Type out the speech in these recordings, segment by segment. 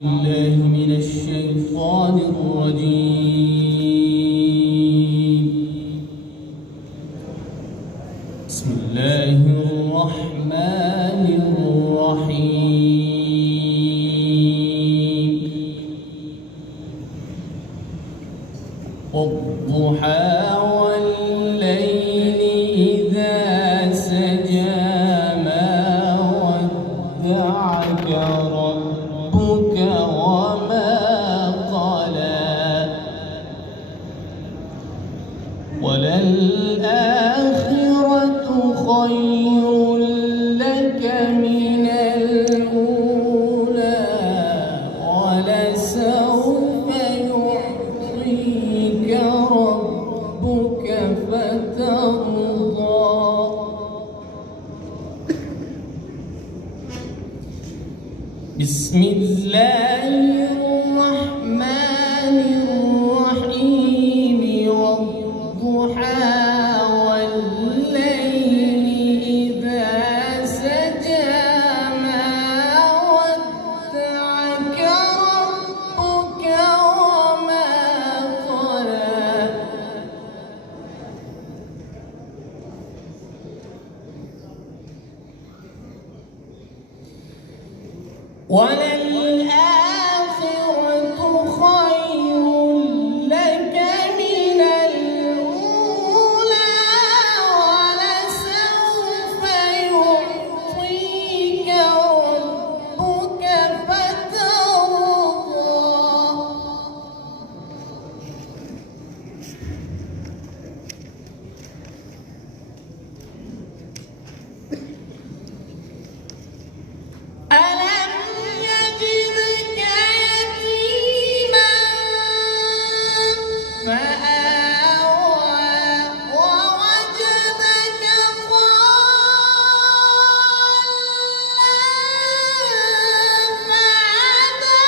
الله من الشيطان الرجيم. بسم الله الرحمن الرحيم. والضحى والليل إذا سجى ما ودعك ربك وما قلى وللآخرة خير لك من الأولى ولسوف يعطيك ربك فترضى. بسم الله الرحمن الرحيم. والضحى والليل إذا سجى ما ودعك ربك وما قلى وللآخرة خير لك من الأولى ولسوف يعطيك ربك فترضى. ألم يجدك يتيما فآوى ووجدك ضالا فهدى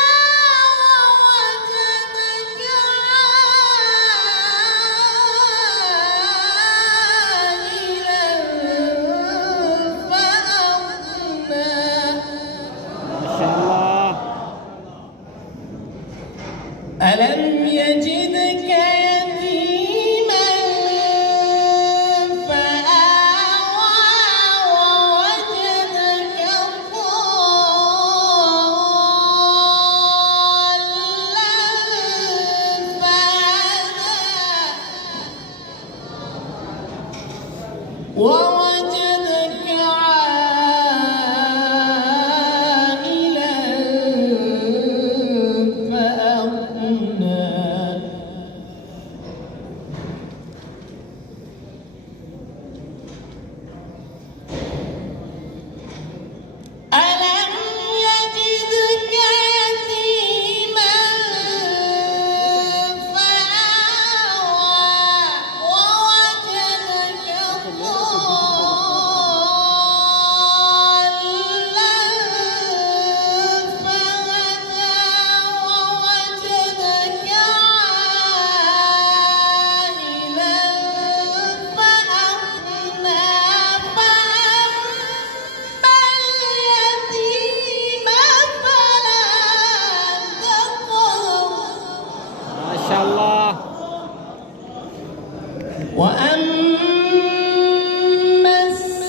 ووجدك عائلا فأغنى. ألم يجدك يتيما فآوى ووجدك ضالا فهدى ووجدك عائلا فأغنى. فأما اليتيم فلا تقهر ما شاء الله. وأما السائل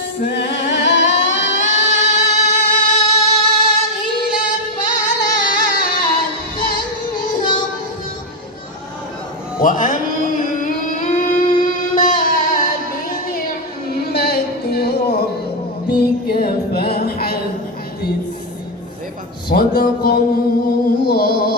فلا تنهر وأما بنعمة ربك فحدث. صدق الله